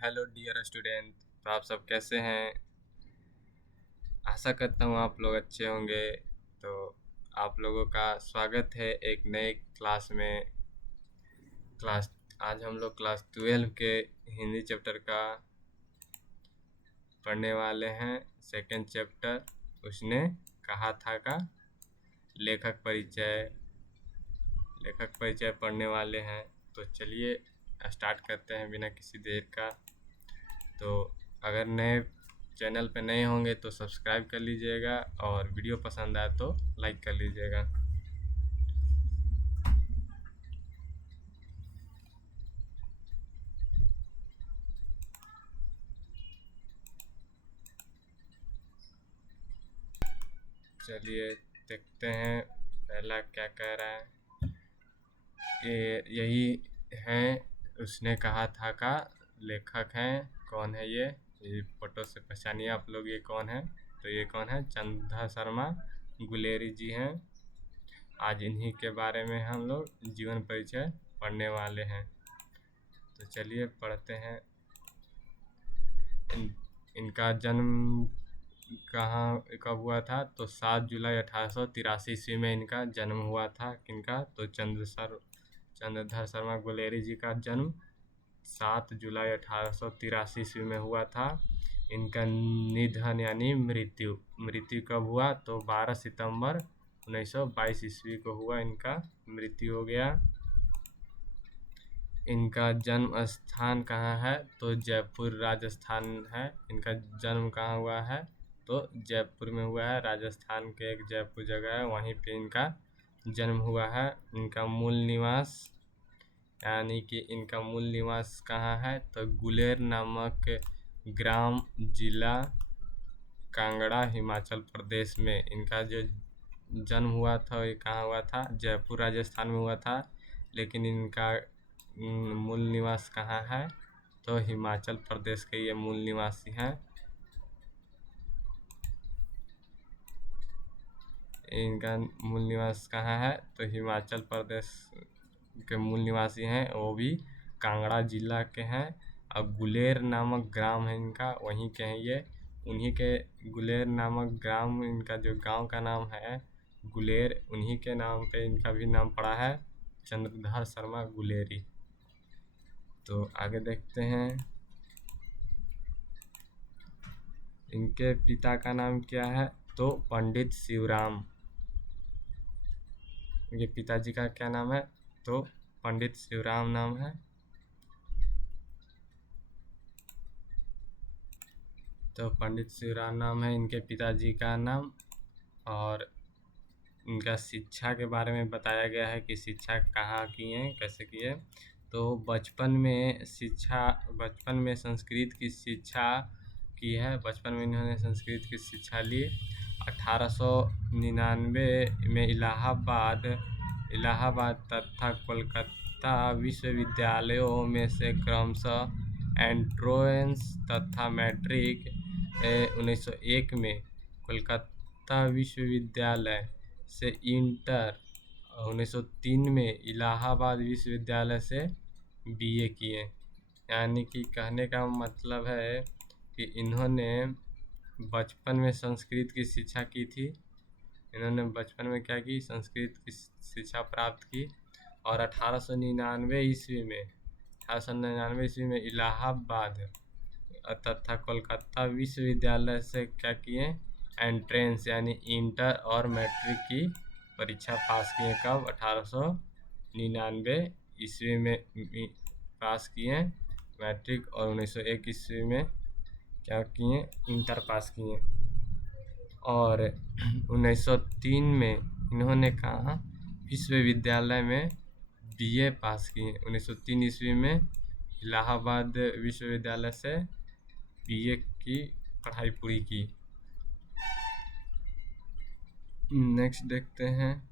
Hello dear student. तो आप सब कैसे हैं? आशा करता हूँ आप लोग अच्छे होंगे। तो आप लोगों का स्वागत है एक नए क्लास में। आज हम लोग क्लास 12 के हिंदी चैप्टर का पढ़ने वाले हैं। सेकंड चैप्टर उसने कहा था का लेखक परिचय पढ़ने वाले हैं। तो चलिए स्टार्ट करते हैं बिना किसी देर का। तो अगर नए चैनल पे नए होंगे तो सब्सक्राइब कर लीजिएगा और वीडियो पसंद आए तो लाइक कर लीजिएगा। चलिए देखते हैं पहला क्या कह रहा है। यही है उसने कहा था का लेखक हैं। कौन है ये फोटो से पहचानिए आप लोग ये कौन है। तो ये कौन है? चंदा शर्मा गुलेरी जी हैं। आज इन्हीं के बारे में हम लोग जीवन परिचय पढ़ने वाले हैं। तो चलिए पढ़ते हैं। इनका जन्म कहाँ कब हुआ था? तो 7 जुलाई 1883 ईस्वी में इनका जन्म हुआ था। किनका? तो चंद्रधर शर्मा गुलेरी जी का जन्म 7 जुलाई 1883 ईस्वी में हुआ था। इनका निधन यानी मृत्यु कब हुआ? तो 12 सितंबर 1922 ईस्वी को हुआ इनका मृत्यु हो गया। इनका जन्म स्थान कहाँ है? तो जयपुर राजस्थान है। इनका जन्म कहाँ हुआ है? तो जयपुर में हुआ है। राजस्थान के एक जयपुर जगह है वहीं पे इनका जन्म हुआ है। इनका मूल निवास यानी कि इनका मूल निवास कहाँ है? तो गुलेर नामक ग्राम, जिला कांगड़ा, हिमाचल प्रदेश में इनका जो जन्म हुआ था ये कहाँ हुआ था? जयपुर राजस्थान में हुआ था। लेकिन इनका मूल निवास कहाँ है? तो हिमाचल प्रदेश के ये मूल निवासी हैं। इनका मूल निवास कहाँ है? तो हिमाचल प्रदेश के मूल निवासी हैं, वो भी कांगड़ा जिला के हैं। और गुलेर नामक ग्राम है इनका, वहीं के हैं ये। उन्हीं के गुलेर नामक ग्राम, इनका जो गांव का नाम है गुलेर, उन्हीं के नाम पे इनका भी नाम पड़ा है, चंद्रधर शर्मा गुलेरी। तो आगे देखते हैं। इनके पिता का नाम क्या है? तो पंडित शिवराम। इनके पिताजी का क्या नाम है? तो पंडित शिवराम नाम है। तो पंडित शिवराम नाम है इनके पिताजी का नाम। और इनका शिक्षा के बारे में बताया गया है कि शिक्षा कहाँ किए, कैसे किए। तो बचपन में संस्कृत की शिक्षा की है। बचपन में इन्होंने संस्कृत की शिक्षा ली। 1899 में इलाहाबाद तथा कोलकाता विश्वविद्यालयों में से क्रमशः एंट्रेंस तथा मैट्रिक 1901 में कोलकाता विश्वविद्यालय से इंटर, 1903 में इलाहाबाद विश्वविद्यालय से बीए किए। यानी कि कहने का मतलब है कि इन्होंने बचपन में संस्कृत की शिक्षा की थी। इन्होंने बचपन में क्या की? संस्कृत की शिक्षा प्राप्त की। और 1899 ईस्वी में इलाहाबाद तथा कोलकाता विश्वविद्यालय से क्या किए? एंट्रेंस यानी इंटर और मैट्रिक की परीक्षा पास किए। कब? 1899 ईस्वी में पास किए मैट्रिक, और 1901 ईस्वी में क्या किए? इंटर पास किए। और 1903 में इन्होंने कहा विश्वविद्यालय में बीए पास किए। 1903 ईस्वी में इलाहाबाद विश्वविद्यालय से बीए की पढ़ाई पूरी की। नेक्स्ट देखते हैं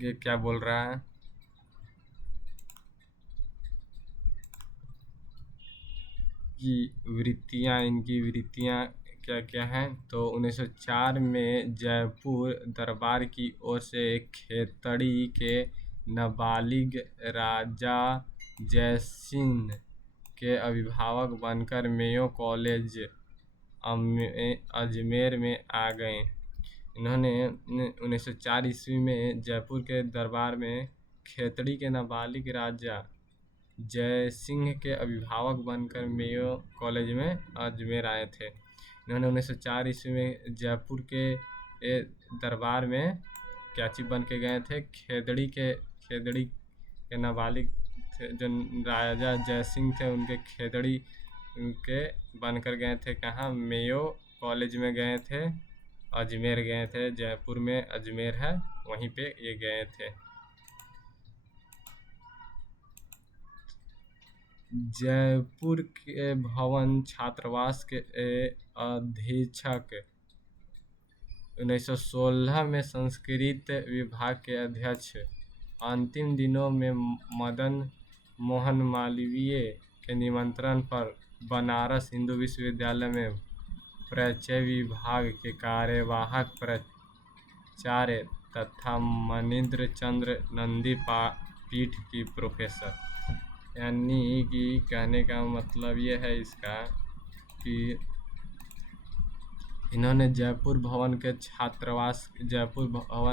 ये क्या बोल रहा है। कि इनकी वृत्तियां क्या क्या हैं? तो 1904 में जयपुर दरबार की ओर से खेतड़ी के नाबालिग राजा जयसिंह के अभिभावक बनकर मेयो कॉलेज अजमेर में आ गए। इन्होंने 1904 ईस्वी में जयपुर के दरबार में खेतड़ी के नाबालिग राजा जय सिंह के अभिभावक बनकर मेयो कॉलेज में अजमेर आए थे। इन्होंने 1904 ईस्वी में जयपुर के दरबार में क्या चीज बन के गए थे? खेतड़ी के नाबालिग थे जो राजा जय सिंह थे, उनके खेतड़ी के बनकर गए थे। कहाँ? मेयो कॉलेज में गए थे, अजमेर गए थे। जयपुर में अजमेर है, वहीं पे ये गए थे। जयपुर के भवन छात्रावास के अधीक्षक, 1916 में संस्कृत विभाग के अध्यक्ष, अंतिम दिनों में मदन मोहन मालवीय के निमंत्रण पर बनारस हिंदू विश्वविद्यालय में परिचय विभाग के कार्यवाहक प्राचार्य तथा मनीन्द्र चंद्र नंदी पीठ की प्रोफेसर। यानी कि कहने का मतलब ये है इसका कि इन्होंने जयपुर भवन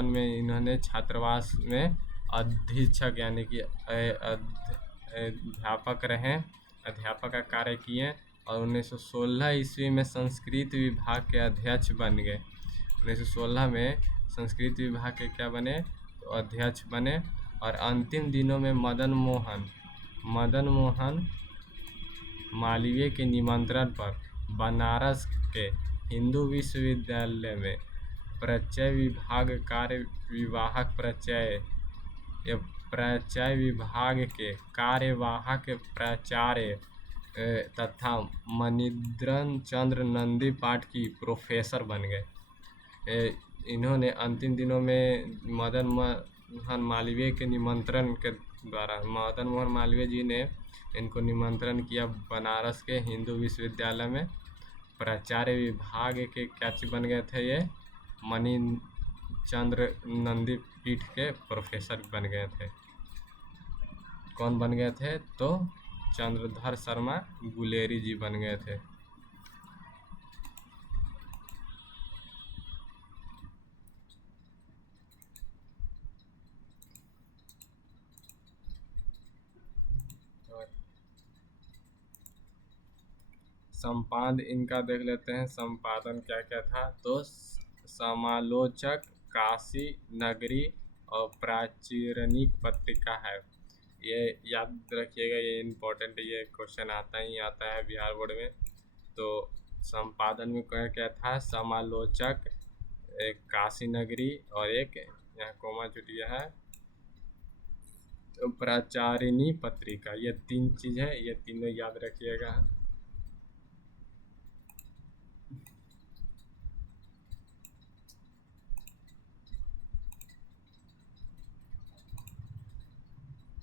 में इन्होंने छात्रावास में अधीक्षक यानी कि अध्यापक का कार्य किए और 1916 ईस्वी में संस्कृत विभाग के अध्यक्ष बन गए। 1916 में संस्कृत विभाग के क्या बने? तो अध्यक्ष बने। और अंतिम दिनों में मदन मोहन मालवीय के निमंत्रण पर बनारस के हिंदू विश्वविद्यालय में परिचय विभाग कार्यवाहक परिचय विभाग के कार्यवाहक प्राचार्य तथा मनीन्द्र चंद्र नंदी पाठ की प्रोफेसर बन गए। इन्होंने अंतिम दिनों में मदन मोहन मालवीय के निमंत्रण के द्वारा मदन मोहन मालवीय जी ने इनको निमंत्रण किया बनारस के हिंदू विश्वविद्यालय में। प्राचार्य विभाग के क्या बन गए थे? ये मनीन्द्र चंद्र नंदी पीठ के प्रोफेसर बन गए थे। कौन बन गए थे? तो चंद्रधर शर्मा गुलेरी जी बन गए थे। संपादन इनका देख लेते हैं, संपादन क्या क्या था। तो समालोचक, काशी नगरी और प्राचीनिक पत्रिका है। ये याद रखिएगा, ये इम्पोर्टेंट, ये क्वेश्चन आता है बिहार बोर्ड में। तो संपादन में क्या था? समालोचक, एक काशी नगरी और एक यहाँ कोमा चुटिया है तो प्राचारिणी पत्रिका। ये 3 चीज है, ये तीनों याद रखिएगा।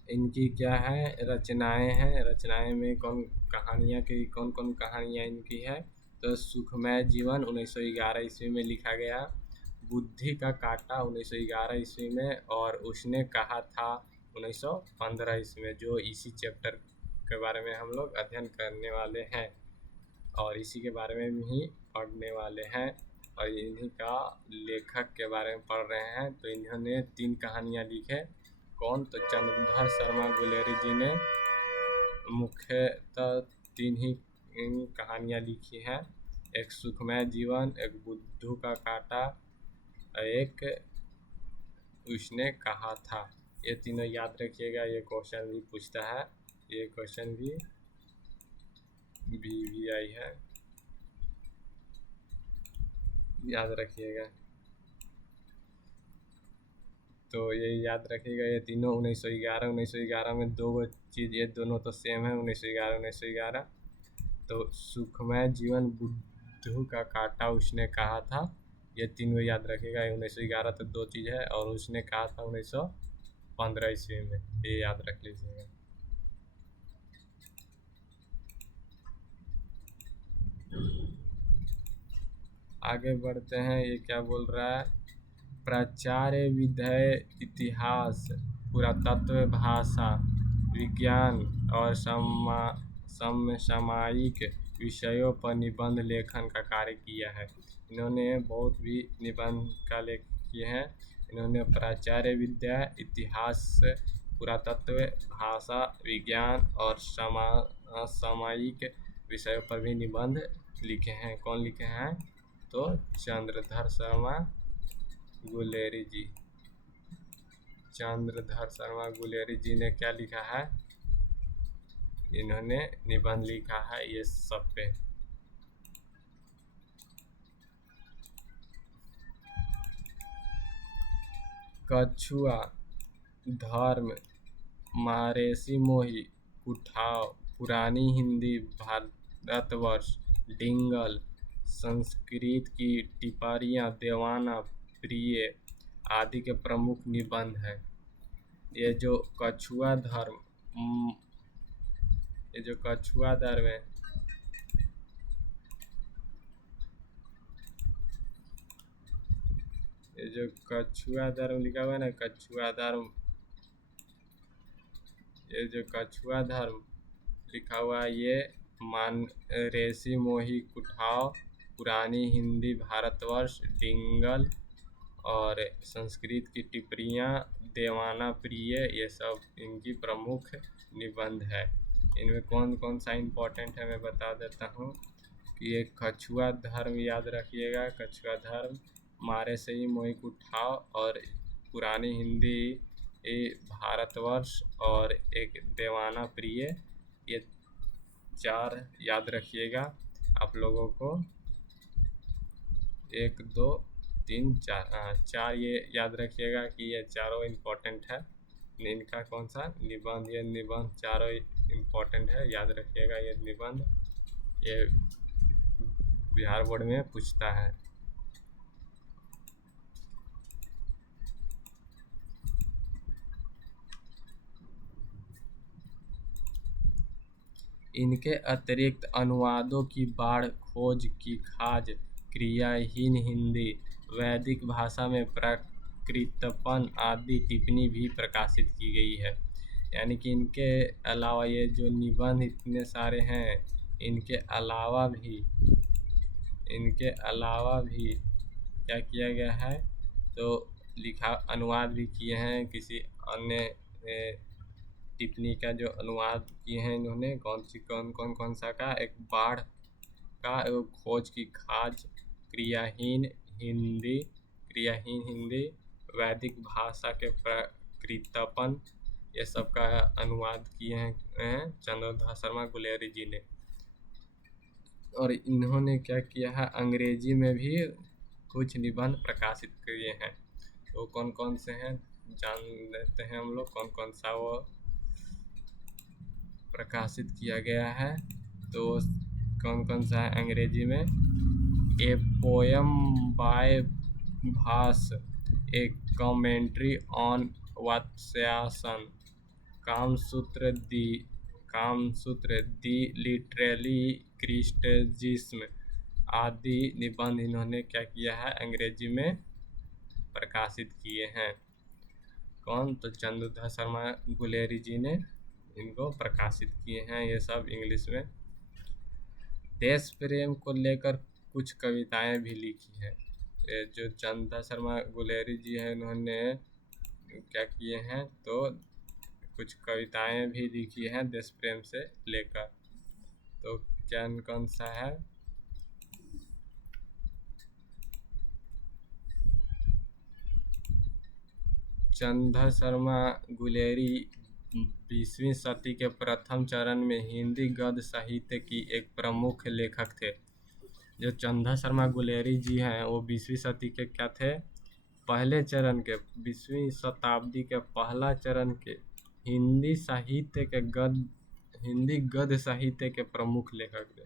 इनकी क्या है? रचनाएं हैं। रचनाएं में कौन कौन कहानियाँ इनकी है? तो सुखमय जीवन 1911 ईस्वी में लिखा गया, बुद्धि का कांटा 1911 ईस्वी में, और उसने कहा था 1915 ईस्वी में, जो इसी चैप्टर के बारे में हम लोग अध्ययन करने वाले हैं और इसी के बारे में ही पढ़ने वाले हैं और इन्हीं का लेखक के बारे में पढ़ रहे हैं। तो इन्होंने 3 कहानियाँ लिखे। कौन? तो चंद्रधर शर्मा गुलेरी जी ने मुख्यतः 3 ही कहानियाँ लिखी हैं, एक सुखमय जीवन, एक बुद्धू का कांटा, एक उसने कहा था। ये तीनों याद रखिएगा, ये क्वेश्चन भी पूछता है, ये क्वेश्चन भी आई है, याद रखिएगा। तो ये याद रखिएगा, ये तीनों 1911 में 2 चीज़, ये दोनों तो सेम है, 1911। तो सुखमय जीवन, बुद्धू का कांटा, उसने कहा था, ये तीनों याद रखिएगा। 1911 तो 2 चीज़ है और उसने कहा था 1915 ईस्वी में, ये याद रख लीजिएगा। आगे बढ़ते हैं, ये क्या बोल रहा है? प्राचार्य विधेय, इतिहास, पुरातत्व, भाषा विज्ञान और समसामयिक विषयों पर निबंध लेखन का कार्य किया है। इन्होंने बहुत भी निबंध का लेख किए हैं। इन्होंने प्राचार्य विद्या, इतिहास, पुरातत्व, भाषा विज्ञान और समसामयिक विषयों पर भी निबंध लिखे हैं। कौन लिखे हैं? तो चंद्रधर शर्मा गुलेरी जी। चंद्रधर शर्मा गुलेरी जी ने क्या लिखा है? इन्होंने निबंध लिखा है ये सब पे। कछुआ, धर्म, महर्षि मोही, उठाव, पुरानी हिंदी, भारतवर्ष, डिंगल, संस्कृत की टिप्पणियाँ, देवाना, प्रिय आदि के प्रमुख निबंध हैं। ये जो कछुआ धर्म है, ये जो कछुआ धर्म लिखा हुआ है ना, कछुआ धर्म, ये जो कछुआ धर्म लिखा हुआ है ये महर्षि मोही, कुठाव, पुरानी हिंदी, भारतवर्ष, डिंगल और संस्कृत की टिप्पणियाँ, देवाना, प्रिय, ये सब इनकी प्रमुख निबंध है। इनमें कौन कौन सा इम्पोर्टेंट है मैं बता देता हूँ कि ये कछुआ धर्म याद रखिएगा। कछुआ धर्म, महर्षि मोही, कुठाव और पुरानी हिंदी, भारतवर्ष और एक देवाना, प्रिय, ये 4 याद रखिएगा आप लोगों को। 1 2 3 4, 4 ये याद रखिएगा कि ये चारों इम्पोर्टेंट है। इनका कौन सा निबंध, ये निबंध चारों इम्पोर्टेंट है, याद रखिएगा। ये निबंध ये बिहार बोर्ड में पूछता है। इनके अतिरिक्त अनुवादों की बाढ़, खोज की खाज, क्रियाहीन हिंदी, वैदिक भाषा में प्रकृतपन आदि टिप्पणी भी प्रकाशित की गई है। यानी कि इनके अलावा ये जो निबंध इतने सारे हैं, इनके अलावा भी क्या किया गया है, तो लिखा अनुवाद भी किए हैं। किसी अन्य टिप्पणी का जो अनुवाद किए हैं इन्होंने, कौन सा का, एक बाढ़ का, एक खोज की खाज, क्रियाहीन हिंदी, वैदिक भाषा के प्रकृतपन, ये सब का अनुवाद किए हैं चंद्रधर शर्मा गुलेरी जी ने। और इन्होंने क्या किया है, अंग्रेजी में भी कुछ निबंध प्रकाशित किए हैं। तो कौन कौन से हैं जान लेते हैं हम लोग, कौन कौन सा वो प्रकाशित किया गया है। तो कौन कौन सा है अंग्रेजी में? A poem by Bhasa, a commentary on Vatsyayana, Kamasutra, the literary criticism आदि निबंध इन्होंने क्या किया है, अंग्रेजी में प्रकाशित किए हैं। कौन? तो चंद्रधर शर्मा गुलेरी जी ने इनको प्रकाशित किए हैं, ये सब इंग्लिश में। देश प्रेम को लेकर कुछ कविताएं भी लिखी हैं। जो चंद्रधर शर्मा गुलेरी जी हैं, इन्होंने क्या किए हैं, तो कुछ कविताएं भी लिखी हैं देश प्रेम से लेकर। तो क्या कौन सा है? चंद्रधर शर्मा गुलेरी 20वीं सदी के प्रथम चरण में हिंदी गद्य साहित्य की एक प्रमुख लेखक थे। जो चंद्रधर शर्मा गुलेरी जी हैं वो 20वीं सदी के क्या थे? पहले चरण के, 20वीं शताब्दी के पहला चरण के हिंदी गद्य साहित्य के प्रमुख लेखक थे।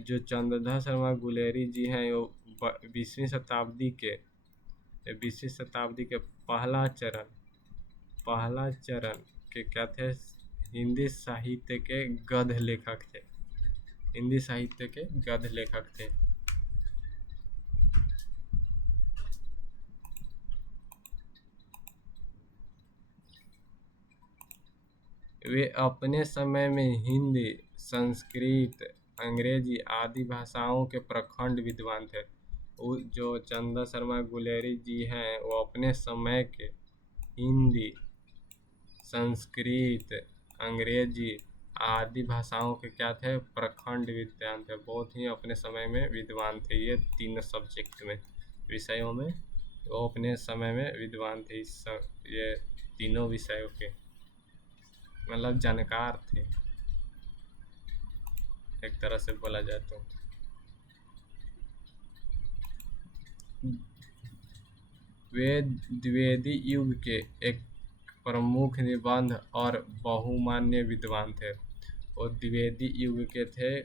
जो चंद्रधर शर्मा गुलेरी जी हैं वो 20वीं शताब्दी के पहला चरण के क्या थे? हिंदी साहित्य के गद्य लेखक थे। वे अपने समय में हिंदी संस्कृत, अंग्रेजी आदि भाषाओं के प्रखंड विद्वान थे। जो चंदा शर्मा गुलेरी जी हैं वो अपने समय के हिंदी, संस्कृत, अंग्रेजी आदि भाषाओं के क्या थे, प्रखंड विद्वान थे। बहुत ही अपने समय में विद्वान थे। ये तीनों सब्जेक्ट में, विषयों में वो अपने समय में विद्वान थे। ये तीनों विषयों के मतलब जानकार थे एक तरह से बोला जाए तो। वे द्विवेदी युग के एक प्रमुख निबंध और बहुमान्य विद्वान थे। वो द्विवेदी युग के थे।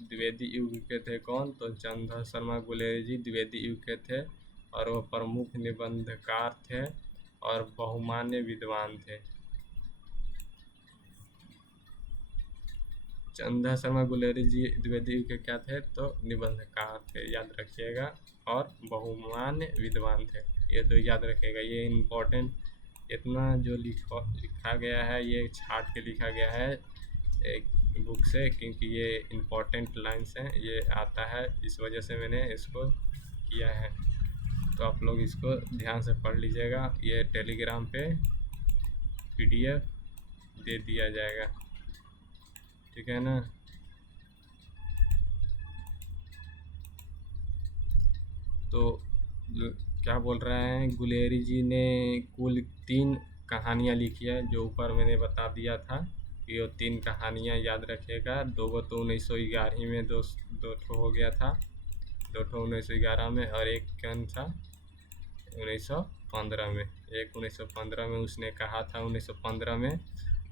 द्विवेदी युग के थे कौन? तो चंदा शर्मा गुलेरी जी द्विवेदी युग के थे और वो प्रमुख निबंधकार थे और बहुमान्य विद्वान थे। चंदा शर्मा गुलेरी जी द्विवेदी युग के क्या थे? तो निबंधकार थे, याद रखिएगा, और बहुमान्य विद्वान थे। ये तो याद रखिएगा, ये इम्पोर्टेंट। इतना जो लिखा गया है ये छाट के लिखा गया है एक बुक से, क्योंकि ये इम्पोर्टेंट लाइन्स हैं, ये आता है, इस वजह से मैंने इसको किया है। तो आप लोग इसको ध्यान से पढ़ लीजिएगा। ये टेलीग्राम पे PDF दे दिया जाएगा, ठीक है ना। तो क्या बोल रहे हैं, गुलेरी जी ने कुल 3 कहानियाँ लिखी है, जो ऊपर मैंने बता दिया था। ये 3 कहानियाँ याद रखिएगा। 2 तो 1911 में दो ठो हो गया था, 2 ठो 1911 में, और एक कौन था 1915 में। एक 1915 में उसने कहा था, 1915 में,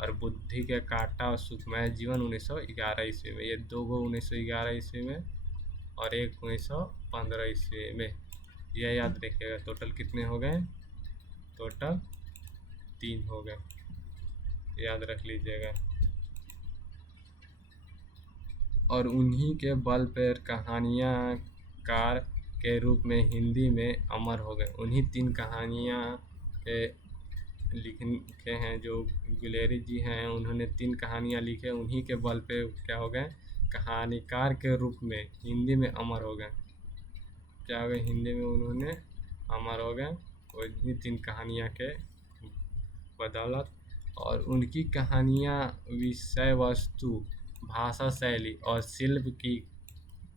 और बुद्धि के कांटा और सुखमय जीवन 1911 ईस्वी में। ये 2 1911 ईस्वी में और एक 1915 ईस्वी में। यह याद रखिएगा। टोटल कितने हो गए? टोटल 3 हो गए, याद रख लीजिएगा। और उन्हीं के बल पर कहानियाँ कार के रूप में हिंदी में अमर हो गए। उन्हीं 3 कहानियाँ के लिखे हैं, जो गुलेरी जी हैं उन्होंने 3 कहानियाँ लिखे, उन्हीं के बल पे क्या हो गए, कहानीकार के रूप में हिंदी में अमर हो गए। क्या हो गए? हिंदी में उन्होंने अमर हो गए उन्हीं 3 कहानियाँ के बदौलत। और उनकी कहानियाँ विषय वस्तु, भाषा शैली और शिल्प की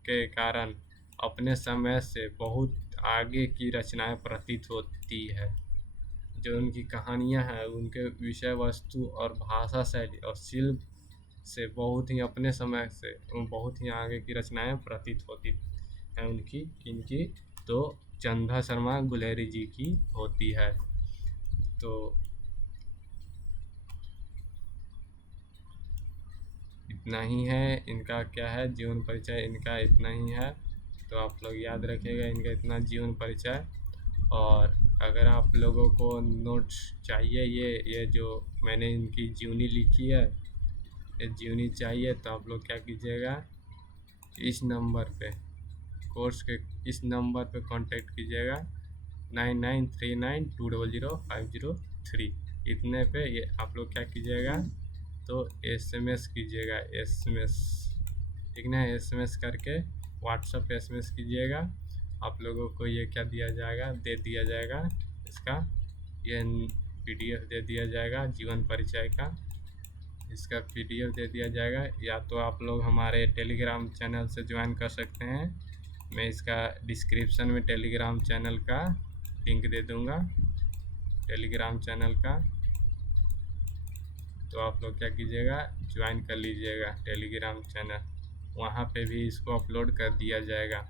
के कारण अपने समय से बहुत आगे की रचनाएं प्रतीत होती है। जो उनकी कहानियाँ हैं उनके विषय वस्तु और भाषा शैली और शिल्प से बहुत ही अपने समय से बहुत ही आगे की रचनाएं प्रतीत होती हैं उनकी। इनकी तो चंदा शर्मा गुलेरी जी की होती है। तो इतना ही है इनका, क्या है, जीवन परिचय इनका इतना ही है। तो आप लोग याद रखिएगा इनका इतना जीवन परिचय। और अगर आप लोगों को नोट्स चाहिए, ये जो मैंने इनकी जीवनी लिखी है, ये जीवनी चाहिए, तो आप लोग क्या कीजिएगा, इस नंबर पे, कोर्स के इस नंबर पे कांटेक्ट कीजिएगा, 9939200503। इतने पे ये आप लोग क्या कीजिएगा, तो SMS कीजिएगा, SMS, ठीक ना। SMS करके व्हाट्सएप पे SMS कीजिएगा। आप लोगों को ये क्या दिया जाएगा, दे दिया जाएगा, इसका ये PDF दे दिया जाएगा जीवन परिचय का, इसका PDF दे दिया जाएगा। या तो आप लोग हमारे टेलीग्राम चैनल से ज्वाइन कर सकते हैं। मैं इसका डिस्क्रिप्शन में टेलीग्राम चैनल का लिंक दे दूँगा, टेलीग्राम चैनल का। तो आप लोग क्या कीजिएगा, ज्वाइन कर लीजिएगा टेलीग्राम चैनल, वहाँ पे भी इसको अपलोड कर दिया जाएगा।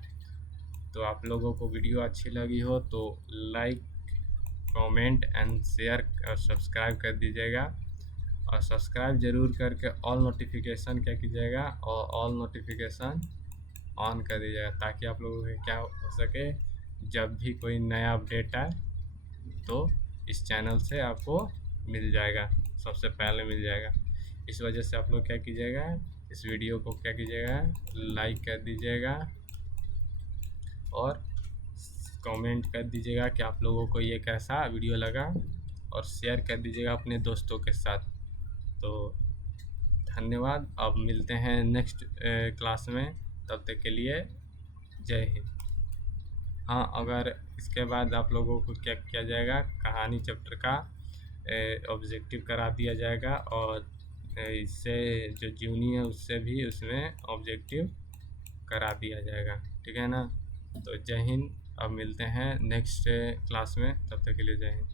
तो आप लोगों को वीडियो अच्छी लगी हो तो लाइक, कमेंट एंड शेयर और सब्सक्राइब कर दीजिएगा। और सब्सक्राइब ज़रूर करके ऑल नोटिफिकेशन क्या कीजिएगा, और ऑल नोटिफिकेशन ऑन कर दीजिएगा, ताकि आप लोगों को क्या हो सके, जब भी कोई नया अपडेट आए तो इस चैनल से आपको मिल जाएगा, सबसे पहले मिल जाएगा। इस वजह से आप लोग क्या कीजिएगा, इस वीडियो को क्या कीजिएगा, लाइक कर दीजिएगा और कमेंट कर दीजिएगा कि आप लोगों को ये कैसा वीडियो लगा, और शेयर कर दीजिएगा अपने दोस्तों के साथ। तो धन्यवाद। अब मिलते हैं नेक्स्ट क्लास में, तब तक के लिए जय हिंद। हाँ, अगर इसके बाद आप लोगों को क्या किया जाएगा, कहानी चैप्टर का ऑब्जेक्टिव करा दिया जाएगा, और इससे जो जूनी है उससे भी उसमें ऑब्जेक्टिव करा दिया जाएगा, ठीक है ना। तो जय हिंद। अब मिलते हैं नेक्स्ट क्लास में, तब तक के लिए जय हिंद।